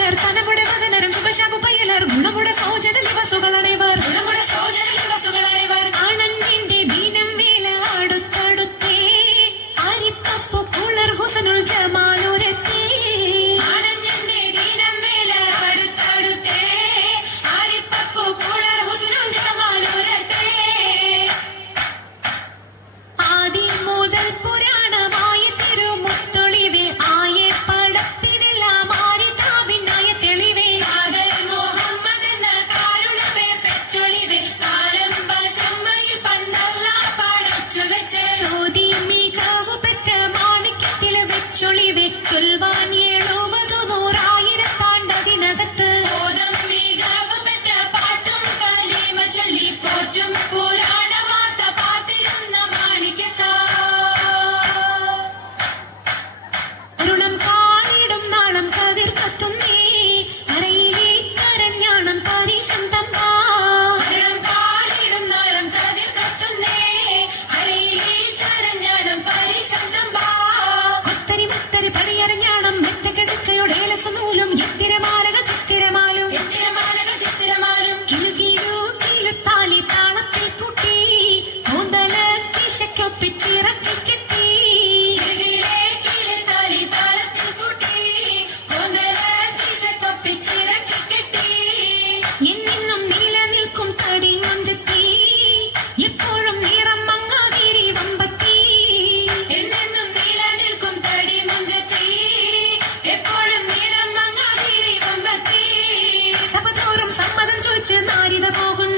പുരുഷർ കനമുടെ വദനരും ഉപശാപു പയ്യലർ ഗുണമുടെ സൗജന ദിവസുകളണേവർ ആണന്നിന്റെ ദീനം വേല അടുത്തടുത്തേ ആരിപ്പപ്പു കുളർ ഹുസനുൽ ജമാലുരത്തേ ആദി മുതൽ പുരാണമായ തിരുമുത്തൊളിവേ ആയെ പടപ്പിനെല്ലാം ആരിതാവിനായ തെളിവേ മുഹമ്മദ് എന്ന കാരുണവേ പെറ്റൊളിവേ കാലം വശമ്മയിൽ പണ്ടല്ല പടച്ചു വെച്ച് ചോദി മികവ് പെറ്റ മാണിക്യത്തില് വെച്ചൊളിവേ ചൊൽവാൻ 70-100,000 താണ്ടതിനകത്ത് മികവ് പെറ്റ പാട്ടും കലീമ ചൊല്ലി പോറ്റും പുരാണ വാർത്ത പാത്തിരുന്ന മാണിക്യത്താ അരുണം കാണിടും നാളം കതിർ കത്തുന്നേ അരയിലെ കരഞ്ഞാണം പരീശം തമ്പാ അരുണം കാണിടും നാളം കതിർ കത്തുന്നേ അരയിലെ കരഞ്ഞാണം പരീശം തമ്പാ കുത്തരി മുത്തരി പടിയരഞ്ഞാണം മെത്തക്കെടുക്കയുടെ ഏലസനൂലും എത്തിരമാലകൾ ചിത്തിരമാലും കിലുത്താലി താളത്തിൽ കൂട്ടി കൂന്തല കിശക്കൊപ്പിച്ചിറക്കി കെട്ടി എന്നെന്നും നിലനിൽക്കും തടി മഞ്ചത്തി എപ്പോഴും നിറം മങ്ങാതിരി വമ്പത്തി എന്നെന്നും നിലനിൽക്കും തടി മഞ്ചത്തി എപ്പോഴും നിറം മങ്ങാതിരി വമ്പത്തി സഭതോറും സമ്മതം ചോദിച്ച് നാരിത പോകുന്നു